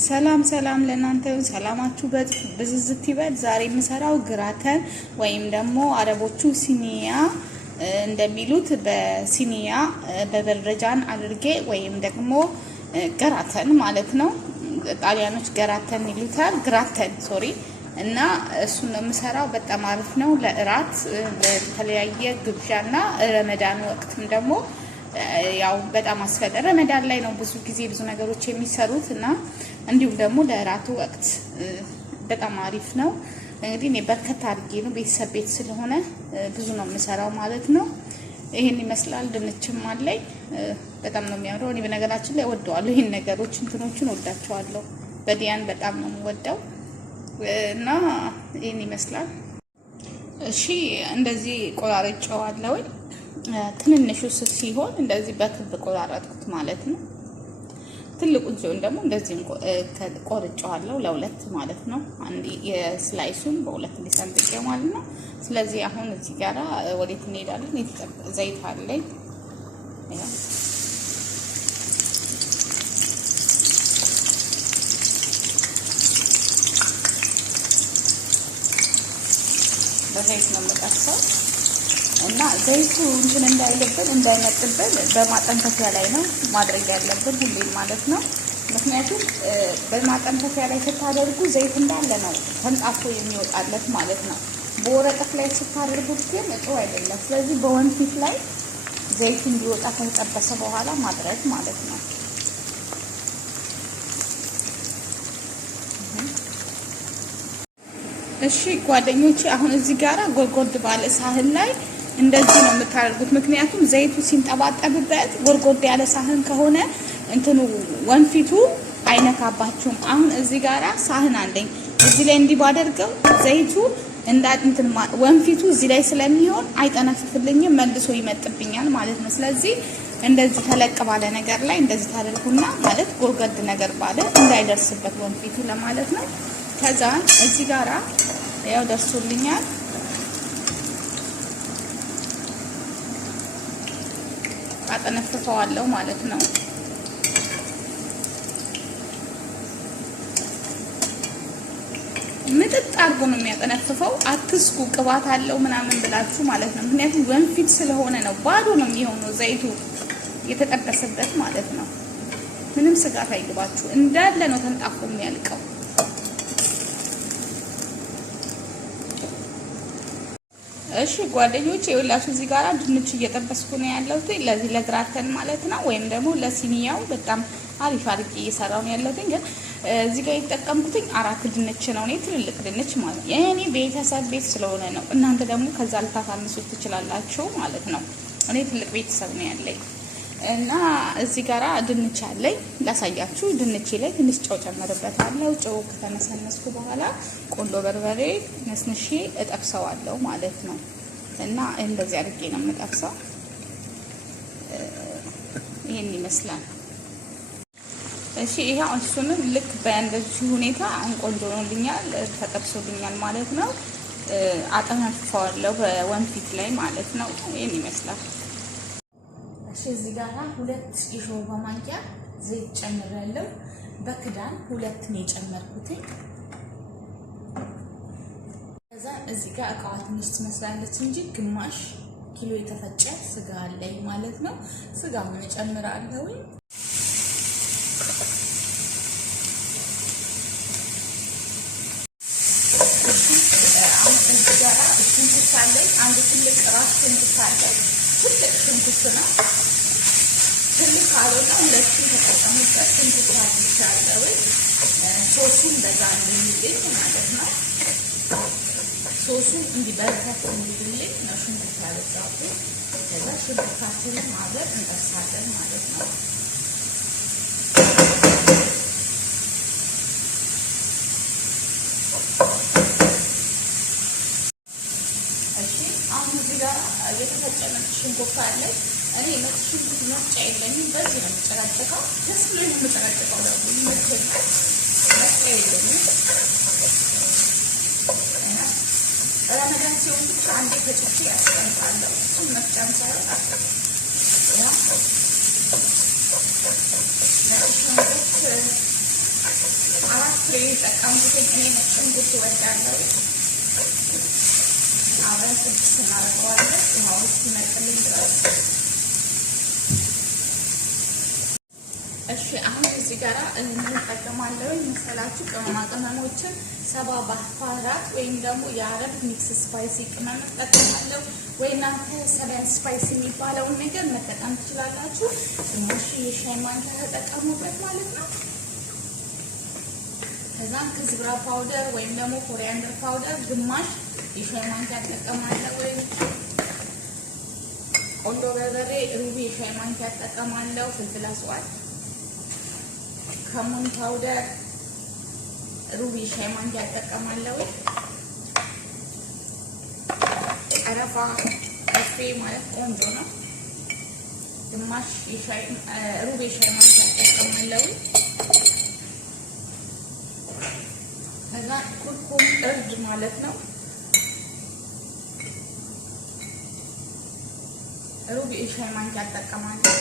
ሰላም ሰላም ለእናንተ ሰላማችሁ በዝዝት ይበል። ዛሬ የምሰራው ግራተን ወይም ደግሞ አረቦቹ ሲኒያ እንደሚሉት በሲኒያ በበረጃን አድርጌ ወይም ደግሞ ግራተን ማለት ነው። ጣሊያኖች ግራተን ይሉታል፣ ግራተን ሶሪ። እና እሱን ነው የምሰራው። በጣም አሪፍ ነው ለእራት ለተለያየ ግብዣና ረመዳን ወቅትም ደግሞ ያው በጣም አስፈላጊ ረመዳን ላይ ነው ብዙ ጊዜ ብዙ ነገሮች የሚሰሩት እና እንዲሁም ደግሞ ለእራቱ ወቅት በጣም አሪፍ ነው። እንግዲህ እኔ በርከት አድርጌ ነው ቤተሰብ ቤት ስለሆነ ብዙ ነው የምሰራው ማለት ነው። ይሄን ይመስላል። ድንችም አለኝ። በጣም ነው የሚያምረው። እኔ በነገራችን ላይ ወደዋለሁ ይሄን ነገሮች እንትኖችን ወዳቸዋለሁ። በዲያን በጣም ነው የምወደው እና ይሄን ይመስላል። እሺ እንደዚህ ቆራርጬዋለሁ። ትንንሹ ሲሆን እንደዚህ በክብ ቆራረጥኩት ማለት ነው። ትልቁን ሲሆን ደግሞ እንደዚህ ቆርጬዋለሁ ለሁለት ማለት ነው። አንድ የስላይሱን በሁለት ሊሰንጥቄው ማለት ነው። ስለዚህ አሁን እዚህ ጋራ ወዴት እንሄዳለን? ዘይት አለኝ። በዘይት ነው የምጠብሰው እና ዘይቱ እንትን እንዳይልብን እንዳይመጥብን በማጠንከፊያ ላይ ነው ማድረግ ያለብን ሁሌም ማለት ነው። ምክንያቱም በማጠንከፊያ ላይ ስታደርጉ ዘይት እንዳለ ነው ተንጣፎ የሚወጣለት ማለት ነው። በወረቀት ላይ ስታደርጉት ግን ጥሩ አይደለም። ስለዚህ በወንፊት ላይ ዘይቱ እንዲወጣ ከተጠበሰ በኋላ ማድረግ ማለት ነው። እሺ ጓደኞቼ አሁን እዚህ ጋራ ጎድጎድ ባለ ሳህን ላይ እንደዚህ ነው የምታደርጉት። ምክንያቱም ዘይቱ ሲንጠባጠብበት ጎድጎድ ያለ ሳህን ከሆነ እንትኑ ወንፊቱ አይነካባችሁም። አሁን እዚህ ጋራ ሳህን አለኝ። እዚህ ላይ እንዲህ ባደርገው ዘይቱ እንትን ወንፊቱ እዚህ ላይ ስለሚሆን አይጠነፍፍልኝም፣ መልሶ ይመጥብኛል ማለት ነው። ስለዚህ እንደዚህ ተለቅ ባለ ነገር ላይ እንደዚህ ታደርጉና ማለት ጎድጎድ ነገር ባለ እንዳይደርስበት ወንፊቱ ለማለት ነው። ከዛ እዚህ ጋራ ያው ደርሶልኛል። አጠነፍፈዋለሁ ማለት ነው። ምጥጥ አድርጎ ነው የሚያጠነፍፈው። አትስኩ ቅባት አለው ምናምን ብላችሁ ማለት ነው። ምክንያቱም ወንፊት ስለሆነ ነው ባዶ ነው የሚሆነው ዘይቱ የተጠበሰበት ማለት ነው። ምንም ስጋት አይግባችሁ፣ እንዳለ ነው ተንጣፎ የሚያልቀው። እሺ ጓደኞቼ ይኸውላችሁ እዚህ ጋራ ድንች እየጠበስኩ ነው ያለሁት ለዚህ ለግራተን ማለት ነው። ወይም ደግሞ ለሲኒያው በጣም አሪፍ አድርጌ እየሰራሁ ነው ያለሁት። ግን እዚህ ጋር የተጠቀምኩትኝ 4 ድንች ነው። እኔ ትልልቅ ድንች ማለት ነው። የኔ ቤተሰብ ቤት ስለሆነ ነው። እናንተ ደግሞ ከዛ ልታሳንሱት ትችላላችሁ ማለት ነው። እኔ ትልቅ ቤተሰብ ነው ያለኝ እና እዚህ ጋራ ድንች አለኝ ላሳያችሁ። ድንቼ ላይ ትንሽ ጨው ጨምርበታለሁ። ጨው ከተነሰነስኩ በኋላ ቆንጆ በርበሬ ነስንሼ እጠብሰዋለሁ ማለት ነው። እና እንደዚህ አድርጌ ነው የምጠብሰው። ይሄን ይመስላል። እሺ ይሄ እሱንም ልክ በእንደዚህ ሁኔታ ቆንጆ ሆኖልኛል፣ ተጠብሶልኛል ማለት ነው። አጠናፍፈዋለሁ በወንፊት ላይ ማለት ነው። ይሄን ይመስላል። እዚህ ጋር 2 የሾርባ ማንኪያ ዘይት ጨምራለሁ። በክዳን 2 ነው የጨመርኩት። ከዛ እዚህ ጋር እቃዋ ትንሽ ትመስላለች እንጂ ግማሽ ኪሎ የተፈጨ ስጋ አለኝ ማለት ነው። ስጋውን እጨምራለሁ። አሁን እዚህ ጋር ሽንኩርት አለኝ። አንድ ትልቅ ራስ ሽንኩርት አለኝ። ትልቅ ሽንኩርት ነው። ትልቅ ካልሆነ 2 ተጠቀሙበት። ሽንኩርት አድርቻለሁ። ሶሱን በዛ እንዲልኝ ማለት ነው። ሶሱን እንዲበረከት እንዲልኝ ነው ሽንኩርት ያበዛሁት። ከዛ ሽንኩርታችንን ማብረት እንጠብሳለን ማለት ነው። አሁን እዚህ ጋር የተፈጨ ነጭ ሽንኩርት አለኝ። እኔ ነጭ ሽንኩርት መፍጫ የለኝም፣ በዚህ ነው የምጨቀጭቀው። ደስ ብሎኝ ነው የምጨቀጭቀው። ደግሞ ይመቸኛል። መፍጫ የለኝም። ረመዳን ሲሆን ብቻ አንዴ ፈጭቼ ያስቀምጣለሁ። እሱም መፍጫም ሳይሆን ነጭ ሽንኩርት 4 ፍሬ ተጠቀምኩት። እኔ ነጭ ሽንኩርት እወዳለሁ። አብረን ጥብስ እናደርገዋለን ውሃው እስኪመጥልኝ ድረስ። እሺ አሁን እዚህ ጋር እንጠቀማለሁ መሰላችሁ ቅመማ ቅመሞችን 70 ባህራት ወይም ደግሞ የአረብ ሚክስ ስፓይሲ ቅመም እንጠቀማለሁ። ወይ እናንተ 7 ስፓይሲ የሚባለውን ነገር መጠቀም ትችላላችሁ። ግማሽ የሻይ ማንኪያ ተጠቀሙበት ማለት ነው። ከዛም ከዝብራ ፓውደር ወይም ደግሞ ኮሪያንደር ፓውደር ግማሽ የሻይ ማንኪያ ተጠቀማለሁ። ወይ ቆንጆ በርበሬ ሩብ የሻይ ማንኪያ ተጠቀማለሁ። ፍልፍል አስዋድ ከሙን ፓውደር ሩብ የሻይ ማንኪያ ተጠቀማለሁ። ቀረፋ ቀፌ ማለት ቆንጆ ነው። ግማሽ የሻይ ሩብ የሻይ ማንኪያ ተጠቀማለሁ። ከዛ ኩርኩም እርድ ማለት ነው ሩብ የሻይ ማንኪያ ተጠቀማለሁ።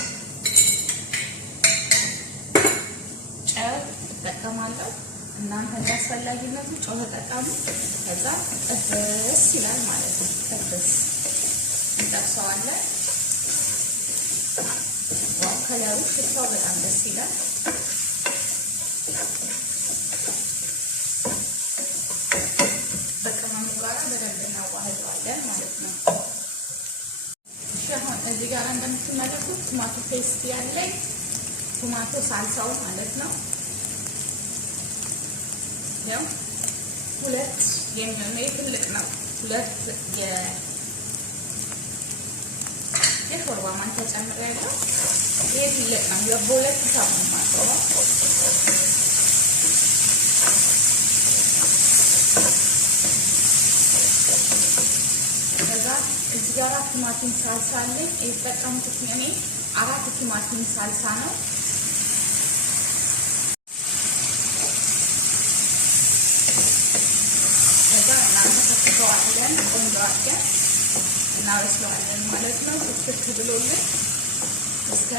ጨው ተጠቀማለሁ። እናንተ እንዳስፈላጊነቱ ጨው ተጠቀሙ። ከዛ ጥብስ ይላል ማለት ነው። ጥብስ እንጠብሰዋለን። ከለሩ ሽታው በጣም ደስ ይላል። በቅመሙ ጋር በደንብ እናዋህደዋለን ማለት ነው። እሺ አሁን እዚህ ጋር እንደምትመለከቱት ቶማቶ ፔስት ያለኝ ቶማቶ ሳልሳው ማለት ነው። ያው ሁለት የሚሆነው ትልቅ ነው። ሁለት የሾርባ ማንኪያ ጨምሬያለሁ። ይሄ ትልቅ ነው። በሁለት ሳሙን ማለት ነው። ከዛ እዚህ ጋር ቲማቲም ሳልሳ አለኝ። የተጠቀምኩት እኔ 4 ቲማቲም ሳልሳ ነው። ቆንጆ አድርገን እናበስለዋለን ማለት ነው። ትክክ ብሎልን እስከ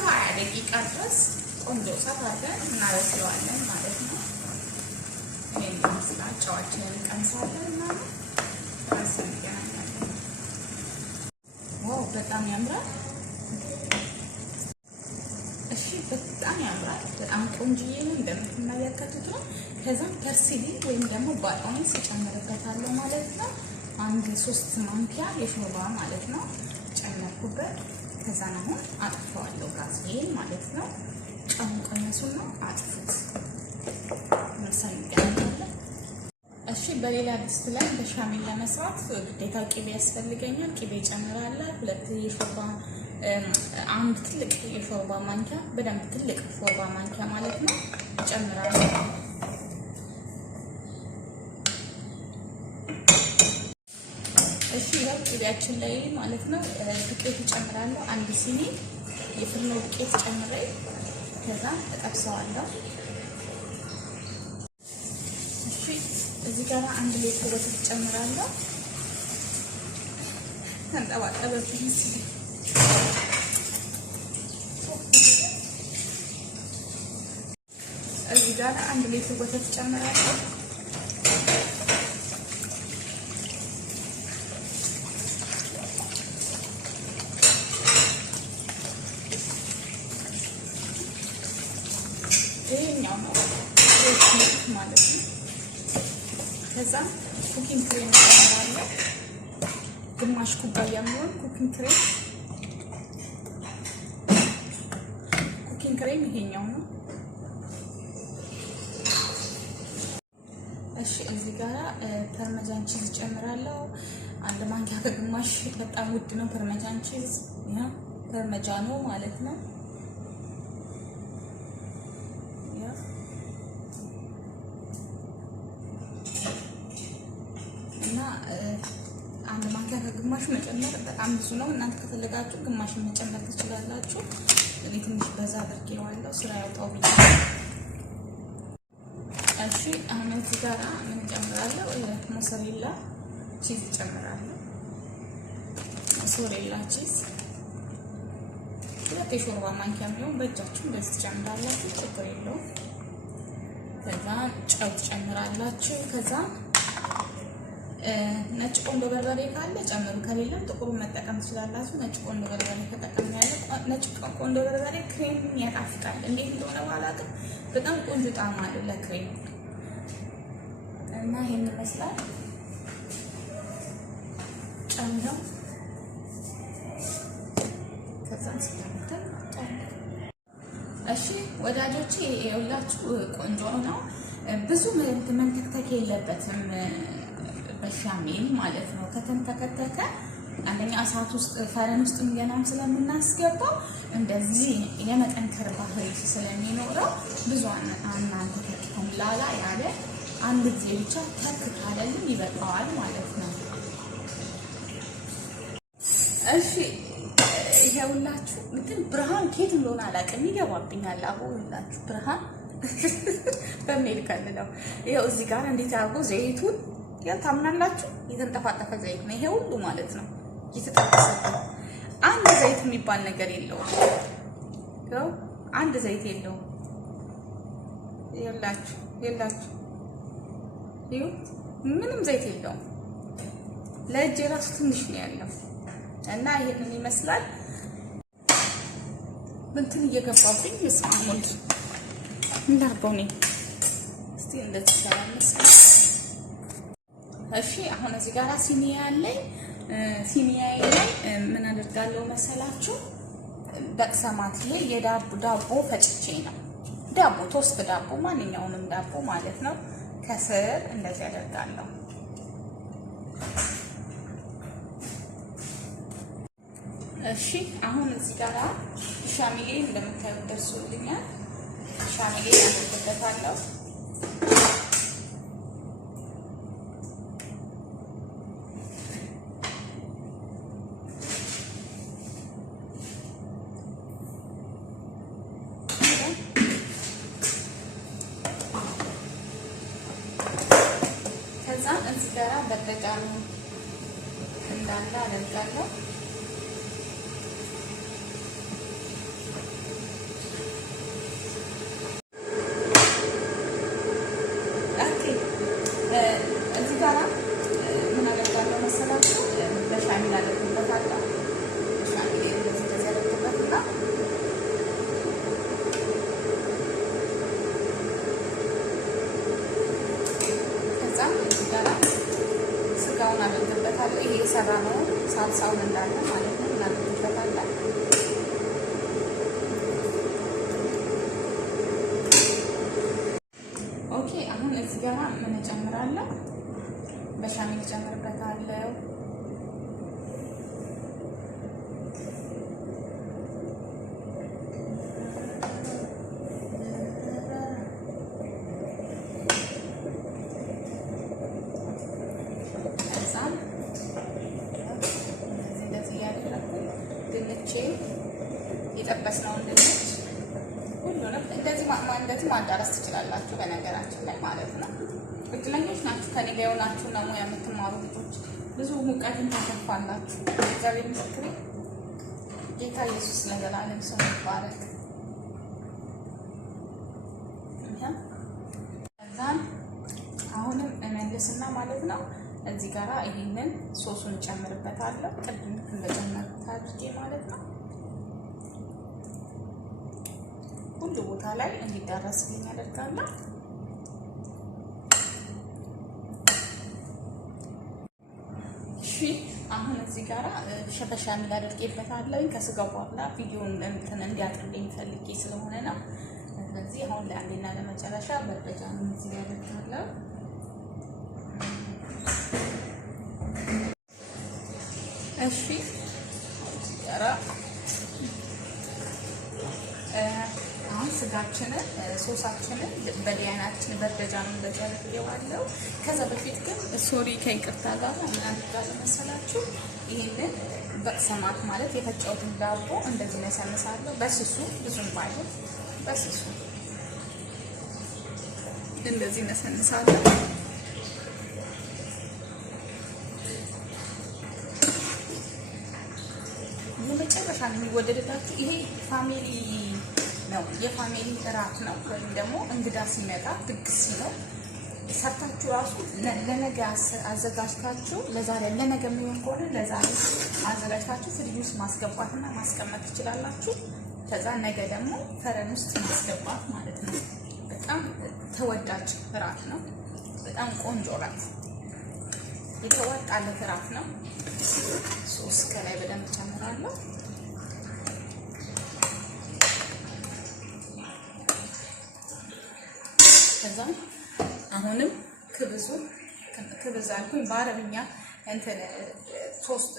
20 ደቂቃ ድረስ ቆንጆ እሳት አድርገን እናበስለዋለን ማለት ነው። ይሄን ይመስላል። ጨዋችንን እንቀምሳለን ማለት ራስ እንገናኛለን። ዋው በጣም ያምራል። እሺ በጣም ያምራል። በጣም ቆንጆዬ ነው እንደምትመለከቱት ነው። ከዛም ፐርሲሊ ወይም ደግሞ ባዮኒስ እጨምርበታለሁ ማለት ነው። 3 ማንኪያ የሾርባ ማለት ነው ጨመርኩበት። ከዛን አሁን አጥፈዋለሁ ጋዜን ማለት ነው። ጨው ቀነሱና አጥፉት። መሰል ይገኛል። እሺ በሌላ ድስት ላይ በሻሜል ለመስራት ግዴታ ቅቤ ያስፈልገኛል። ቅቤ ጨምራለሁ። 2 የሾርባ አንድ ትልቅ የሾርባ ማንኪያ በደንብ ትልቅ ሾርባ ማንኪያ ማለት ነው ጨምራለሁ። እሺ ቅቤያችን ላይ ማለት ነው ዱቄት ጨምራለሁ። 1 ሲኒ የፍርኖ ዱቄት ጨምሬ ከዛ እጠብሰዋለሁ። እሺ እዚህ ጋር 1 ሊትር ወተት ጨምራለሁ። ተንጠባጠበብኝ ሲል እዚህ ጋር 1 ሊትር ወተት ጨምራለሁ። ይሄኛው ነው ማለት ነው። ከዛ ኩኪንግ ክሬም ጨምራለሁ። ግማሽ ኩባያ የሚሆን ኩኪንግ ክሬም ይሄኛው ነው። እሺ እዚህ ጋር ፐርሜዛን ቺዝ ጨምራለሁ። 1 ማንኪያ ከግማሽ። በጣም ውድ ነው ፐርሜዛን ቺዝ ያ ፐርሜጃኖ ማለት ነው። እና 1 ማንኪያ ከግማሽ መጨመር በጣም ብዙ ነው። እናንተ ከፈለጋችሁ ግማሽ መጨመር ትችላላችሁ። እኔ ትንሽ በዛ አድርጌዋለሁ ስራ ያውጣው ብዬ። እሺ አሁን እዚህ ጋር ምን ጨምራለሁ? ሞሰሬላ ቺዝ ጨምራለሁ። ሞሰሬላ ቺዝ 2 የሾርባ ማንኪያ የሚሆን በእጃችሁ እንደዚህ ትጨምራላችሁ፣ ችግር የለውም። ከዛ ጨው ትጨምራላችሁ። ከዛ ነጭ ቆንጆ በርበሬ ካለ ጨምሩ፣ ከሌለም ጥቁሩን መጠቀም ትችላላችሁ። ነጭ ቆንጆ በርበሬ ተጠቀምን ያለ ነጭ ቆንጆ በርበሬ ክሬም ያጣፍጣል። እንዴት እንደሆነ ባላውቅም በጣም ቆንጆ ጣዕም አለው ለክሬም እና ይሄን ይመስላል። ጨምረው ከዛ ሲታመጣ እሺ ወዳጆቼ የሁላችሁ ቆንጆ ነው። ብዙ መንተክተክ የለበትም በሻሜል ማለት ነው። ከተንተከተከ አንደኛ እሳት ውስጥ ፈረን ውስጥ ገናም ስለምናስገባው እንደዚህ የመጠንከር ባህሪ ስለሚኖረው ብዙ አንተከተከም ላላ ያለ አንድ ጊዜ ብቻ ተክ ካለልን ይበቃዋል ማለት ነው። እሺ ይሄውላችሁ እንትን ብርሃን ከየት እንደሆነ አላውቅም ይገባብኛል። አሁንላችሁ ብርሃን በሜዲካል ነው። ይሄው እዚህ ጋር እንዴት አድርጎ ዘይቱን ያው ታምናላችሁ የተንጠፋጠፈ ዘይት ነው ይሄ ሁሉ ማለት ነው። የተጠበሰበት አንድ ዘይት የሚባል ነገር የለውም። ያው አንድ ዘይት የለውም። ይኸውላችሁ ይኸው ምንም ዘይት የለውም። ለእጄ ራሱ ትንሽ ነው ያለው እና ይሄንን ይመስላል። እንትን እየገባብኝ ይስማሙል እንዳርገው ነው እስቲ እንደዚህ ሰላምስ። እሺ አሁን እዚህ ጋር ሲኒያ አለኝ። ሲኒያዬ ላይ ምን አደርጋለሁ መሰላችሁ? በቅሰማት ላይ የዳቦ ፈጭቼ ነው። ዳቦ ቶስት ዳቦ ማንኛውንም ዳቦ ማለት ነው። ከስር እንደዚህ አደርጋለሁ። እሺ አሁን እዚህ ጋር ሻሚሌ እንደምታዩት ደርሶልኛል። ሻሚሌ አደርግበታለሁ። ከዛ እዚህ ጋር በተጫኑ እንዳለ አደርጋለሁ። እዚህ ጋር ምን አደርጋለሁ መሰላችሁ? በሻሚል አደርግበታለሁ። በሻሚል እንደዚህ ተዘረግበትና ከዛ እዚህ ጋር ስጋውን አደርግበታለሁ። ይሄ የሰራ ነው ሳልሳውን እንዳለ ማለት ነው እናደርግበታለን። ኦኬ አሁን እዚህ ጋር ምን እጨምራለሁ? በሻሚል እጨምርበታለሁ። ከዛም እንደዚህ ያደረኩ ድንቼ የጠበስነውን ድንች ሁሉንም እንደዚህ ማዳረስ ትችላላችሁ። በነገራችን ላይ ማለት ነው እድለኞች ናችሁ ከኔ ጋር የሆናችሁ እና ሙያ የምትማሩ ልጆች ብዙ ሙቀትን ታተርፋላችሁ። እግዚአብሔር ምስክሬ። ጌታ ኢየሱስ ለዘላለም ስሙ ይባረክ። ከዛም አሁንም እመልስና ማለት ነው እዚህ ጋራ ይሄንን ሶሱን ጨምርበታለሁ። ቅድም እንደጨመርኩት አድርጌ ማለት ነው ሁሉ ቦታ ላይ እንዲዳረስልኝ አደርጋለሁ። እሺ አሁን እዚህ ጋራ በሻሚል አድርጌበታለሁ። ከስጋው በኋላ ቪዲዮን እንትን እንዲያጥርልኝ ፈልጌ ስለሆነ ነው። ስለዚህ አሁን ለአንዴና ለመጨረሻ በርበጃን እዚህ አደርጋለሁ። እሺ ጋራ አሁን ስጋችንን ሶሳችንን በዲያናችን በርበጃን በጨርቄዋለሁ። ከዛ በፊት ግን ሶሪ ከይቅርታ ጋር ምን አድርጋለሁ መሰላችሁ? ይሄንን በቅሰማት ማለት የፈጨሁትን ዳቦ እንደዚህ ነሰንሳለሁ። በስሱ ብዙም ባይሆን በስሱ እንደዚህ ነሰንሳለሁ። መጨረሻ የሚወደድላችሁ ይሄ ፋሚሊ ነው፣ የፋሚሊ እራት ነው። ወይም ደግሞ እንግዳ ሲመጣ ድግስ ሲኖር ሰርታችሁ ራሱ ለነገ አዘጋጅታችሁ ለዛሬ ለነገ የሚሆን ከሆነ ለዛሬ አዘጋጅታችሁ ፍሪጅ ውስጥ ማስገባትና ማስቀመጥ ትችላላችሁ። ከዛ ነገ ደግሞ ፈረን ውስጥ ማስገባት ማለት ነው። በጣም ተወዳጅ እራት ነው። በጣም ቆንጆ እራት፣ የተዋጣለት እራት ነው። ሶስ ከላይ በደንብ ጨምራለሁ። ከዛ አሁንም ክብዝ አልኩኝ በአረብኛ እንትን ሶስት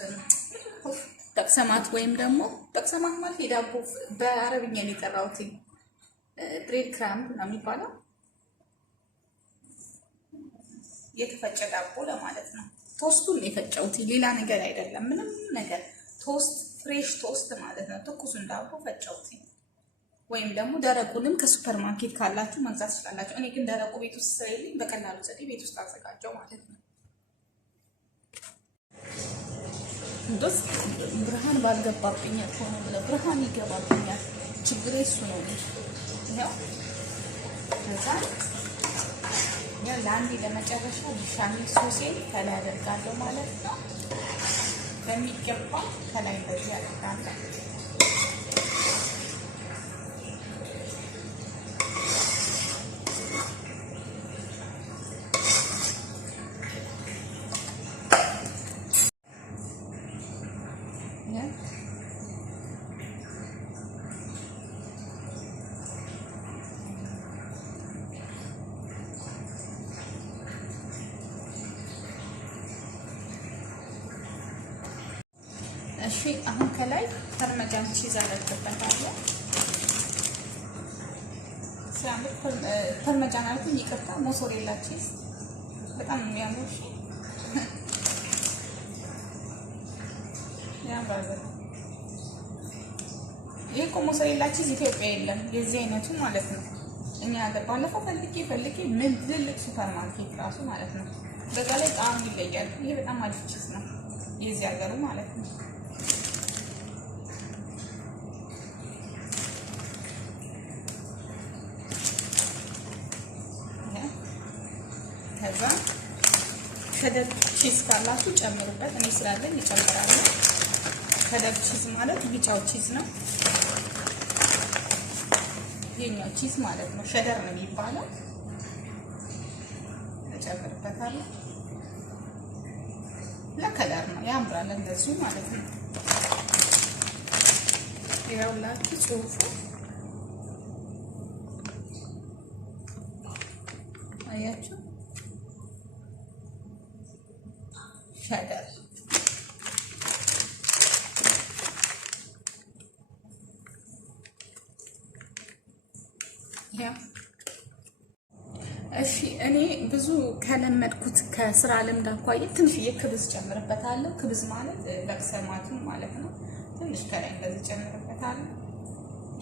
ጠቅሰማት ወይም ደግሞ ጠቅሰማት ማለት የዳቦ በአረብኛ ነው የጠራሁት። ብሬድ ክራምብ ነው የሚባለው፣ የተፈጨ ዳቦ ለማለት ነው። ቶስቱን የፈጨሁት ሌላ ነገር አይደለም፣ ምንም ነገር ቶስት፣ ፍሬሽ ቶስት ማለት ነው። ትኩሱን ዳቦ ፈጨሁት። ወይም ደግሞ ደረቁንም ከሱፐር ማርኬት ካላችሁ መግዛት ትችላላችሁ። እኔ ግን ደረቁ ቤት ውስጥ ስለሌለኝ በቀላሉ ዘዴ ቤት ውስጥ አዘጋጀው ማለት ነው። እንደስ ብርሃን ባልገባብኝ ሆኖ ብርሃን ይገባብኛል፣ ችግሬ እሱ ነው። ያው ከዛ ያው ለአንዴ ለመጨረሻ ቢሻሚል ሶሴን ከላይ አደርጋለሁ ማለት ነው። በሚገባ ከላይ እንደዚህ አደርጋለሁ። እሺ አሁን ከላይ ፓርሜዛን ቺዝ አደርግበታለሁ። ሲያምር ፓርሜዛን አልኩኝ፣ ይቅርታ ሞሶሬላ ቺዝ በጣም የሚያምር ያምራል። ይሄ እኮ ሞሶሬላ ቺዝ ኢትዮጵያ የለም የዚህ አይነቱ ማለት ነው። እኛ ሀገር ባለፈው ፈልጌ ምን ትልቅ ሱፐር ማርኬት ራሱ ማለት ነው። በዛ ላይ ጣዕሙ ይለያል። ይሄ በጣም አሪፍ ቺዝ ነው የዚህ ሀገሩ ማለት ነው። ከዛ ሸደር ቺዝ ካላችሁ ጨምሩበት። እኔ ስላለኝ እጨምራለሁ። ሸደር ቺዝ ማለት ቢጫው ቺዝ ነው። የኛው ቺዝ ማለት ነው ሸደር ነው የሚባለው። እጨምርበታለሁ። ለከለር ነው፣ ያምራል እንደዚሁ ማለት ነው። ይኸውላችሁ ጽሑፉ አያችሁ፣ ሸደር ያ። እሺ እኔ ብዙ ከለመድኩት ከስራ ልምድ አኳያ ትንሽዬ ክብዝ ጨምርበታለሁ። ክብዝ ማለት ለቅሰማቱ ማለት ነው። ትንሽ ከላይ እንደዚህ ጨምርበታለሁ።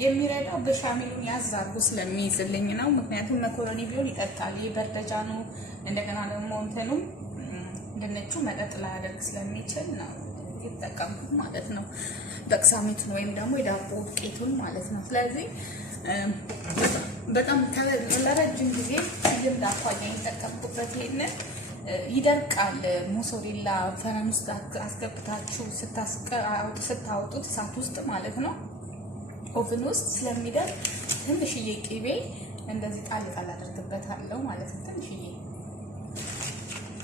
የሚረዳው በሻሚሉን ያዝ አድርጎ ስለሚይዝልኝ ነው። ምክንያቱም መኮረኒ ቢሆን ይጠጣል። ይህ በርደጃ ነው። እንደገና ደግሞ እንትኑም ድንቹ መጠጥ ላይ ያደርግ ስለሚችል ነው የተጠቀምኩት ማለት ነው። በቅሳሜቱን ወይም ደግሞ የዳቦ ዱቄቱን ማለት ነው። ስለዚህ በጣም ለረጅም ጊዜ ልምድ አኳያ የተጠቀምኩበት ይሄንን ይደርቃል። ሞሶሬላ ፈረን ውስጥ አስገብታችሁ ስታወጡት እሳት ውስጥ ማለት ነው ኦቭን ውስጥ ስለሚደርቅ ትንሽዬ ቅቤ እንደዚህ ጣል አደርግበታለሁ ማለት ነው። ትንሽዬ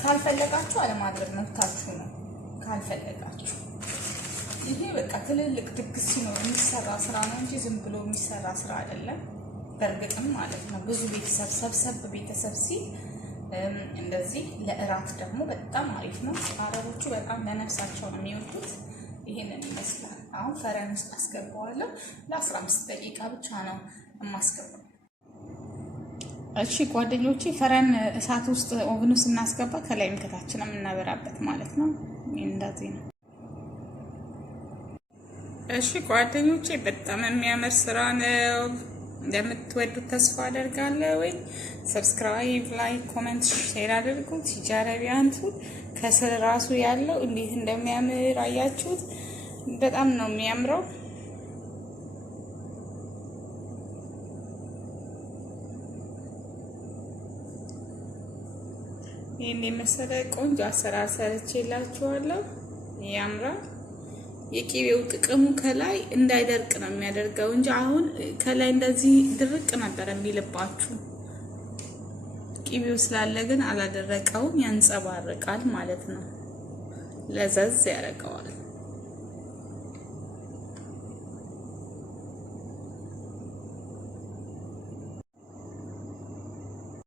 ካልፈለጋችሁ አለማድረግ መብታችሁ ነው። ካልፈለጋችሁ ይሄ በቃ ትልልቅ ድግስ ሲኖር የሚሰራ ስራ ነው እንጂ ዝም ብሎ የሚሰራ ስራ አይደለም። በእርግጥም ማለት ነው ብዙ ቤተሰብ ሰብሰብ ቤተሰብ ሲል እንደዚህ ለእራት ደግሞ በጣም አሪፍ ነው። አረቦቹ በጣም ለነፍሳቸው ነው የሚወዱት። ይሄንን ይመስላል። አሁን ፈረን ውስጥ አስገባዋለሁ። ለ15 ደቂቃ ብቻ ነው የማስገባው። እሺ ጓደኞቼ፣ ፈረን እሳት ውስጥ ኦቭን ውስጥ እናስገባ፣ ከላይም ከታችን የምናበራበት ማለት ነው። እንደዚህ ነው። እሺ ጓደኞቼ፣ በጣም የሚያምር ስራ ነው። እንደምትወዱት ተስፋ አደርጋለሁ። ወይ ሰብስክራይብ፣ ላይክ፣ ኮሜንት፣ ሼር አድርጉት። ሲጃረቢያንቱ ከስር ራሱ ያለው እንዴት እንደሚያምር አያችሁት? በጣም ነው የሚያምረው። ይሄን የመሰለ ቆንጆ አሰራር ሰርቼላችኋለሁ። ያምራል። የቂቤው ጥቅሙ ከላይ እንዳይደርቅ ነው የሚያደርገው እንጂ አሁን ከላይ እንደዚህ ድርቅ ነበር የሚልባችሁ። ቂቤው ስላለ ግን አላደረቀውም፣ ያንጸባርቃል ማለት ነው። ለዘዝ ያደርገዋል።